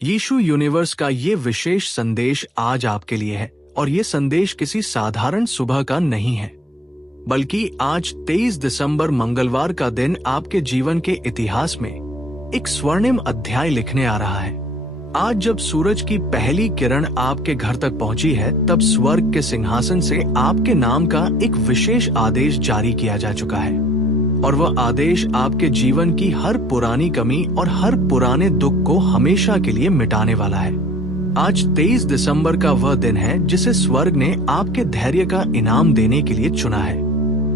यीशु universe का ये विशेष संदेश आज आपके लिए है और ये संदेश किसी साधारण सुबह का नहीं है, बल्कि आज 23 दिसंबर मंगलवार का दिन आपके जीवन के इतिहास में एक स्वर्णिम अध्याय लिखने आ रहा है। आज जब सूरज की पहली किरण आपके घर तक पहुंची है, तब स्वर्ग के सिंहासन से आपके नाम का एक विशेष आदेश जारी किया जा चुका है और वह आदेश आपके जीवन की हर पुरानी कमी और हर पुराने दुख को हमेशा के लिए मिटाने वाला है। आज 23 दिसंबर का वह दिन है जिसे स्वर्ग ने आपके धैर्य का इनाम देने के लिए चुना है।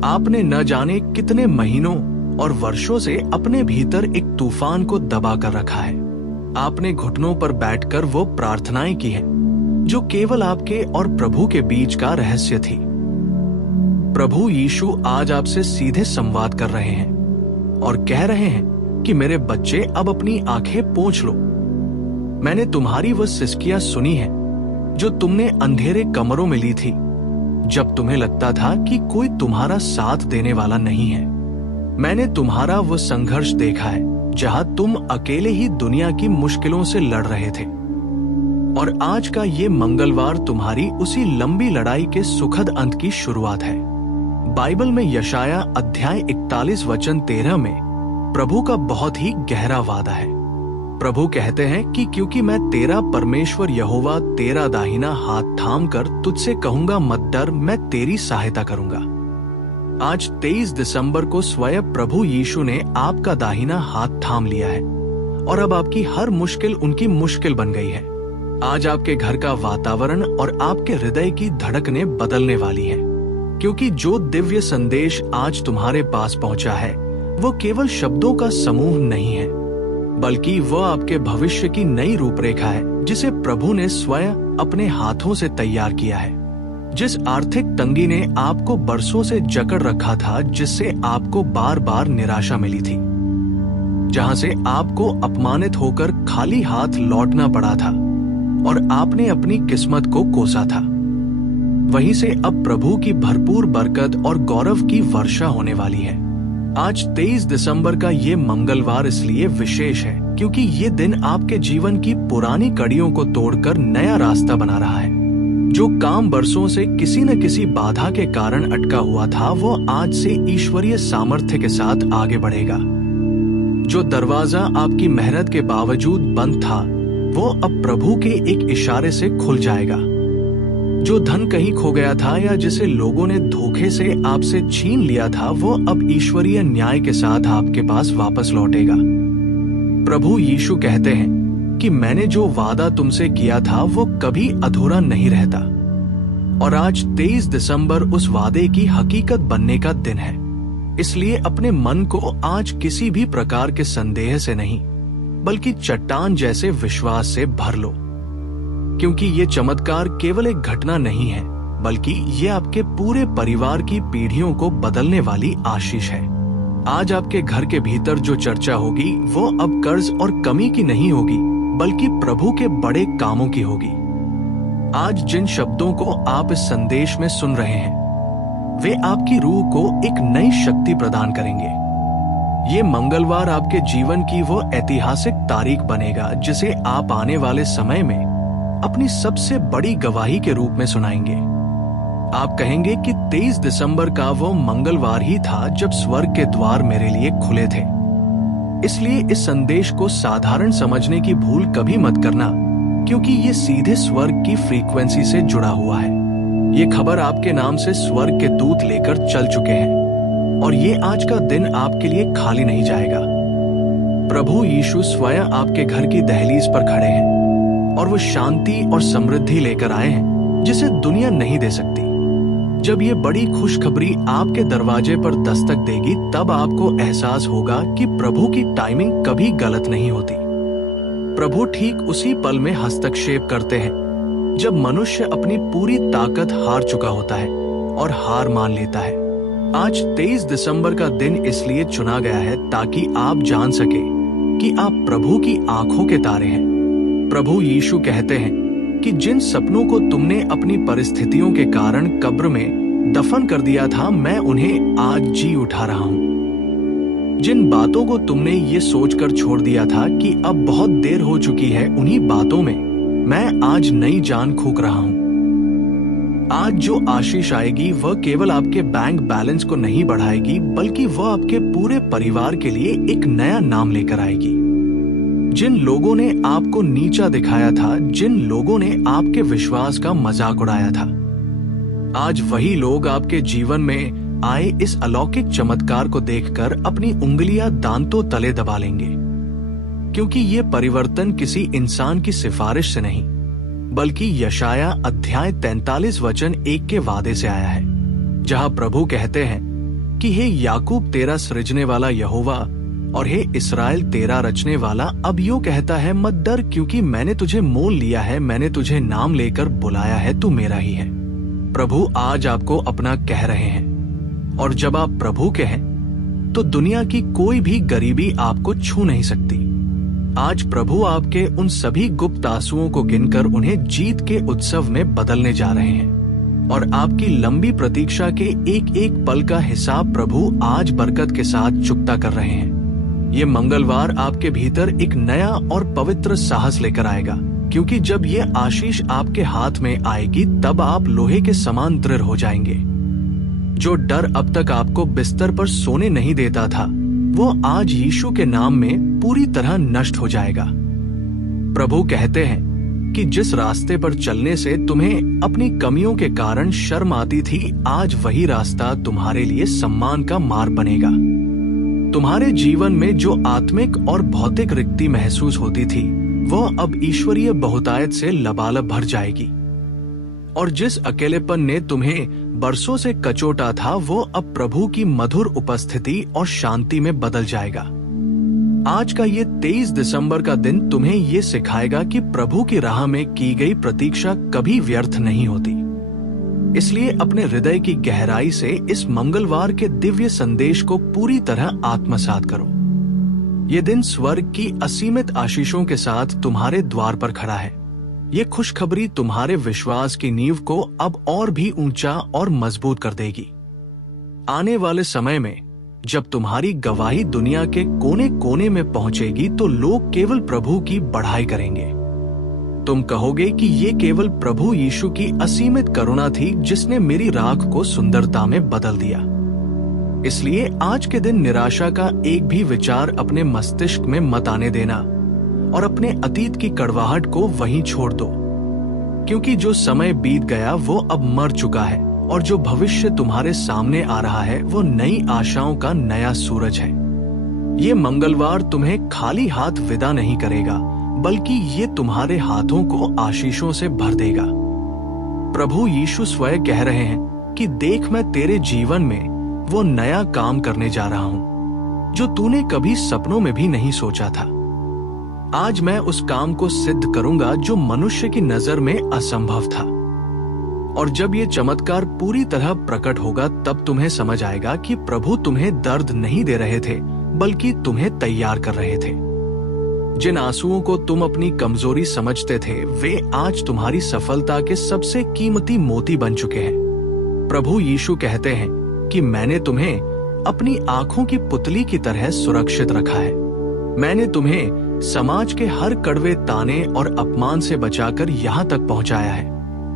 आपने न जाने कितने महीनों और वर्षों से अपने भीतर एक तूफान को दबा कर रखा है। आपने घुटनों पर बैठकर वो प्रार्थनाएं की हैं, जो केवल आपके और प्रभु के बीच का रहस्य थी। प्रभु यीशु आज आपसे सीधे संवाद कर रहे हैं और कह रहे हैं कि मेरे बच्चे, अब अपनी आंखें पोंछ लो। मैंने तुम्हारी वह सिसकियां सुनी है जो तुमने अंधेरे कमरों में ली थी, जब तुम्हें लगता था कि कोई तुम्हारा साथ देने वाला नहीं है। मैंने तुम्हारा वह संघर्ष देखा है जहां तुम अकेले ही दुनिया की मुश्किलों से लड़ रहे थे। और आज का ये मंगलवार तुम्हारी उसी लंबी लड़ाई के सुखद अंत की शुरुआत है। बाइबल में यशाया अध्याय 41 वचन 13 में प्रभु का बहुत ही गहरा वादा है। प्रभु कहते हैं कि क्योंकि मैं तेरा परमेश्वर यहोवा तेरा दाहिना हाथ थाम कर तुझसे कहूंगा मत डर, मैं तेरी सहायता करूंगा। आज 23 दिसंबर को स्वयं प्रभु यीशु ने आपका दाहिना हाथ थाम लिया है और अब आपकी हर मुश्किल उनकी मुश्किल बन गई है। आज आपके घर का वातावरण और आपके हृदय की धड़कनें बदलने वाली हैं, क्योंकि जो दिव्य संदेश आज तुम्हारे पास पहुंचा है वो केवल शब्दों का समूह नहीं है, बल्कि वह आपके भविष्य की नई रूपरेखा है जिसे प्रभु ने स्वयं अपने हाथों से तैयार किया है। जिस आर्थिक तंगी ने आपको बरसों से जकड़ रखा था, जिससे आपको बार बार निराशा मिली थी, जहां से आपको अपमानित होकर खाली हाथ लौटना पड़ा था और आपने अपनी किस्मत को कोसा था, वहीं से अब प्रभु की भरपूर बरकत और गौरव की वर्षा होने वाली है। आज 23 दिसंबर का ये मंगलवार इसलिए विशेष है क्योंकि ये दिन आपके जीवन की पुरानी कड़ियों को तोड़कर नया रास्ता बना रहा है। जो काम बरसों से किसी न किसी बाधा के कारण अटका हुआ था, वो आज से ईश्वरीय सामर्थ्य के साथ आगे बढ़ेगा। जो दरवाजा आपकी मेहनत के बावजूद बंद था, वो अब प्रभु के एक इशारे से खुल जाएगा। जो धन कहीं खो गया था या जिसे लोगों ने धोखे से आपसे छीन लिया था, वो अब ईश्वरीय न्याय के साथ आपके पास वापस लौटेगा। प्रभु यीशु कहते हैं कि मैंने जो वादा तुमसे किया था वो कभी अधूरा नहीं रहता। और आज 23 दिसंबर उस वादे की हकीकत बनने का दिन है। इसलिए अपने मन को आज किसी भी प्रकार के संदेह से नहीं, बल्कि चट्टान जैसे विश्वास से भर लो, क्योंकि ये चमत्कार केवल एक घटना नहीं है, बल्कि ये आपके पूरे परिवार की पीढ़ियों को बदलने वाली आशीष है। आज आपके घर के भीतर जो चर्चा होगी वो अब कर्ज और कमी की नहीं होगी, बल्कि प्रभु के बड़े कामों की होगी। आज जिन शब्दों को आप इस संदेश में सुन रहे हैं, वे आपकी रूह को एक नई शक्ति प्रदान करेंगे। ये मंगलवार आपके जीवन की वो ऐतिहासिक तारीख बनेगा जिसे आप आने वाले समय में अपनी सबसे बड़ी गवाही के रूप में सुनाएंगे। आप कहेंगे कि 23 दिसंबर का वो मंगलवार ही था जब स्वर्ग के द्वार मेरे लिए खुले थे। इसलिए इस संदेश को साधारण समझने की भूल कभी मत करना, क्योंकि ये सीधे स्वर्ग की फ्रीक्वेंसी से जुड़ा हुआ है। ये खबर आपके नाम से स्वर्ग के दूत लेकर चल चुके हैं और ये आज का दिन आपके लिए खाली नहीं जाएगा। प्रभु यीशु स्वयं आपके घर की दहलीज पर खड़े हैं और वो शांति और समृद्धि लेकर आए हैं जिसे दुनिया नहीं दे सकती। जब ये बड़ी खुशखबरी आपके दरवाजे पर दस्तक देगी, तब आपको एहसास होगा कि प्रभु की टाइमिंग कभी गलत नहीं होती। प्रभु ठीक उसी पल में हस्तक्षेप करते हैं जब मनुष्य अपनी पूरी ताकत हार चुका होता है और हार मान लेता है। आज 23 दिसंबर का दिन इसलिए चुना गया है ताकि आप जान सके कि आप प्रभु की आंखों के तारे हैं। प्रभु यीशु कहते हैं कि जिन सपनों को तुमने अपनी परिस्थितियों के कारण कब्र में दफन कर दिया था, मैं उन्हें आज जी उठा रहा हूं। जिन बातों को तुमने ये सोचकर छोड़ दिया था कि अब बहुत देर हो चुकी है, उन्हीं बातों में मैं आज नई जान फूंक रहा हूं। आज जो आशीष आएगी वह केवल आपके बैंक बैलेंस को नहीं बढ़ाएगी, बल्कि वह आपके पूरे परिवार के लिए एक नया नाम लेकर आएगी। जिन लोगों ने आपको नीचा दिखाया था, जिन लोगों ने आपके विश्वास का मजाक उड़ाया था, आज वही लोग आपके जीवन में आए इस अलौकिक चमत्कार को देखकर अपनी उंगलियां दांतों तले दबा लेंगे। क्योंकि ये परिवर्तन किसी इंसान की सिफारिश से नहीं, बल्कि यशाया अध्याय 43 वचन 1 के वादे से आया है, जहां प्रभु कहते हैं कि हे याकूब तेरा सृजने वाला यहोवा और हे इस्राएल तेरा रचने वाला अब यूं कहता है, मत डर, क्योंकि मैंने तुझे मोल लिया है, मैंने तुझे नाम लेकर बुलाया है, तू मेरा ही है। प्रभु आज आपको अपना कह रहे हैं, और जब आप प्रभु के हैं तो दुनिया की कोई भी गरीबी आपको छू नहीं सकती। आज प्रभु आपके उन सभी गुप्त आंसुओं को गिनकर उन्हें जीत के उत्सव में बदलने जा रहे हैं, और आपकी लंबी प्रतीक्षा के एक एक पल का हिसाब प्रभु आज बरकत के साथ चुकता कर रहे हैं। ये मंगलवार आपके भीतर एक नया और पवित्र साहस लेकर आएगा, क्योंकि जब ये आशीष आपके हाथ में आएगी तब आप लोहे के समान दृढ़ हो जाएंगे। जो डर अब तक आपको बिस्तर पर सोने नहीं देता था, वो आज यीशु के नाम में पूरी तरह नष्ट हो जाएगा। प्रभु कहते हैं कि जिस रास्ते पर चलने से तुम्हें अपनी कमियों के कारण शर्म आती थी, आज वही रास्ता तुम्हारे लिए सम्मान का मार्ग बनेगा। तुम्हारे जीवन में जो आत्मिक और भौतिक रिक्ति महसूस होती थी, वह अब ईश्वरीय बहुतायत से लबालब भर जाएगी। और जिस अकेलेपन ने तुम्हें बरसों से कचोटा था, वो अब प्रभु की मधुर उपस्थिति और शांति में बदल जाएगा। आज का ये 23 दिसंबर का दिन तुम्हें ये सिखाएगा कि प्रभु की राह में की गई प्रतीक्षा कभी व्यर्थ नहीं होती। इसलिए अपने हृदय की गहराई से इस मंगलवार के दिव्य संदेश को पूरी तरह आत्मसात करो। ये दिन स्वर्ग की असीमित आशीषों के साथ तुम्हारे द्वार पर खड़ा है। ये खुशखबरी तुम्हारे विश्वास की नींव को अब और भी ऊंचा और मजबूत कर देगी। आने वाले समय में जब तुम्हारी गवाही दुनिया के कोने कोने में पहुंचेगी, तो लोग केवल प्रभु की बढ़ाई करेंगे। तुम कहोगे कि ये केवल प्रभु यीशु की असीमित करुणा थी, जिसने मेरी राख को सुंदरता में बदल दिया। इसलिए आज के दिन निराशा का एक भी विचार अपने मस्तिष्क में मत आने देना, और अपने अतीत की कड़वाहट को वहीं छोड़ दो, क्योंकि जो समय बीत गया वो अब मर चुका है, और जो भविष्य तुम्हारे सामने आ रहा है वो नई आशाओं का नया सूरज है। ये मंगलवार तुम्हें खाली हाथ विदा नहीं करेगा, बल्कि ये तुम्हारे हाथों को आशीषों से भर देगा। प्रभु यीशु स्वयं कह रहे हैं कि देख, मैं तेरे जीवन में वो नया काम करने जा रहा हूं जो तूने कभी सपनों में भी नहीं सोचा था। आज मैं उस काम को सिद्ध करूंगा जो मनुष्य की नजर में असंभव था। और जब ये चमत्कार पूरी तरह प्रकट होगा, तब तुम्हें समझ आएगा कि प्रभु तुम्हें दर्द नहीं दे रहे थे, बल्कि तुम्हें तैयार कर रहे थे। जिन आंसुओं को तुम अपनी कमजोरी समझते थे, वे आज तुम्हारी सफलता के सबसे कीमती मोती बन चुके हैं। प्रभु यीशु कहते हैं कि मैंने तुम्हें अपनी आंखों की पुतली की तरह सुरक्षित रखा है। मैंने तुम्हें समाज के हर कड़वे ताने और अपमान से बचाकर यहाँ तक पहुँचाया है।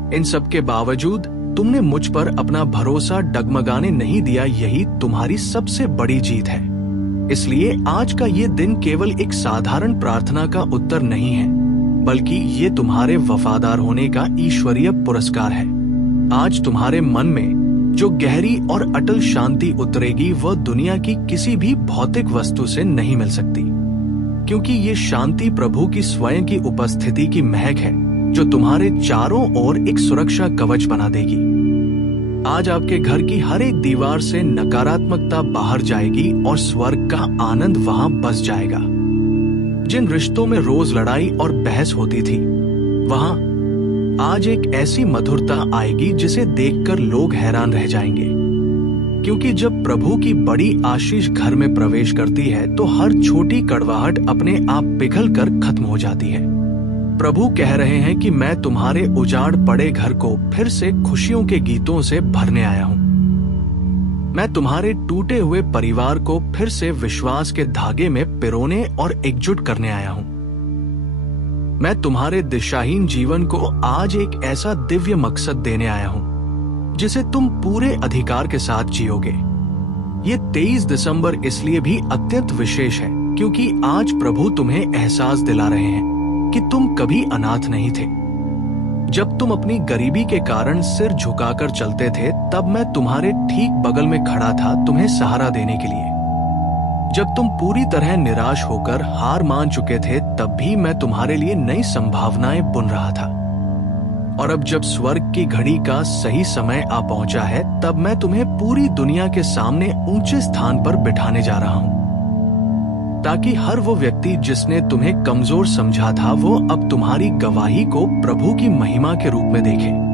इन सब के बावजूद तुमने मुझ पर अपना भरोसा डगमगाने नहीं दिया। यही तुम्हारी सबसे बड़ी जीत है। इसलिए आज का ये दिन केवल एक साधारण प्रार्थना का उत्तर नहीं है, बल्कि ये तुम्हारे वफादार होने का ईश्वरीय पुरस्कार है। आज तुम्हारे मन में जो गहरी और अटल शांति उतरेगी, वह दुनिया की किसी भी भौतिक वस्तु से नहीं मिल सकती, क्योंकि ये शांति प्रभु की स्वयं की उपस्थिति की महक है, जो तुम्हारे चारों ओर एक सुरक्षा कवच बना देगी। आज आपके घर की हर एक दीवार से नकारात्मकता बाहर जाएगी और स्वर्ग का आनंद वहां बस जाएगा। जिन रिश्तों में रोज लड़ाई और बहस होती थी, वहां आज एक ऐसी मधुरता आएगी जिसे देखकर लोग हैरान रह जाएंगे। क्योंकि जब प्रभु की बड़ी आशीष घर में प्रवेश करती है, तो हर छोटी कड़वाहट अपने आप पिघल कर खत्म हो जाती है। प्रभु कह रहे हैं कि मैं तुम्हारे उजाड़ पड़े घर को फिर से खुशियों के गीतों से भरने आया हूँ। मैं तुम्हारे टूटे हुए परिवार को फिर से विश्वास के धागे में पिरोने और एकजुट करने आया हूं। मैं तुम्हारे दिशाहीन जीवन को आज एक ऐसा दिव्य मकसद देने आया हूं जिसे तुम पूरे अधिकार के साथ जियोगे। ये 23 दिसंबर इसलिए भी अत्यंत विशेष है क्योंकि आज प्रभु तुम्हें एहसास दिला रहे हैं कि तुम कभी अनाथ नहीं थे। जब तुम अपनी गरीबी के कारण सिर झुकाकर चलते थे, तब मैं तुम्हारे ठीक बगल में खड़ा था तुम्हें सहारा देने के लिए। जब तुम पूरी तरह निराश होकर हार मान चुके थे, तब भी मैं तुम्हारे लिए नई संभावनाएं बुन रहा था। और अब जब स्वर्ग की घड़ी का सही समय आ पहुंचा है, तब मैं तुम्हें पूरी दुनिया के सामने ऊंचे स्थान पर बिठाने जा रहा हूं, ताकि हर वो व्यक्ति जिसने तुम्हें कमजोर समझा था, वो अब तुम्हारी गवाही को प्रभु की महिमा के रूप में देखे।